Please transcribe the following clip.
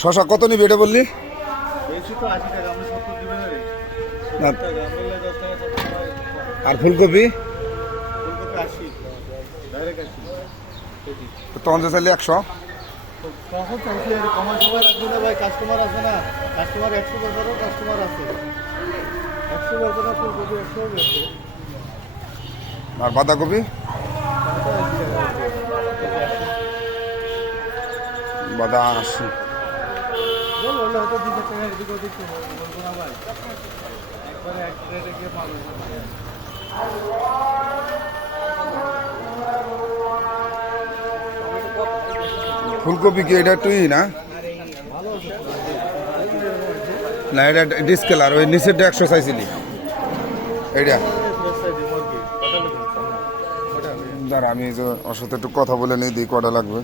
শশা কত নিবি এটা বললি? বেশি তো 80 টাকা, আপনি 70 দিবেন রে। না। 70 টাকা, আমি 10 টাকা 70 টাকা। আর ফুলকপি ফুলকপি 80, ডাইরেক্ট 80 কেজি। তখন যে চাইলে 100। তো কখন চাইছি আর কমার সময় রাখবো না ভাই, কাস্টমার আছে না, কাস্টমার 100 ব্যাপারও কাস্টমার আছে, 100 ব্যাপারে ফুলকপি 100 বেশি। আর বাঁধাকপি? বাঁধা 80। বলো হলে হয়তো 2 টাকা এদিক ওদিক বলবো না ভাই, একবারে এক রেটে গিয়ে পাবো। ফুলকপি কি এটা তুই না? না এটা ডিসকেলার, ওই নিচেরটা 100 চাইছিলি এইটা। দাঁড়া আমি ওর সাথে একটু কথা বলে নিই, দিই কটা লাগবে।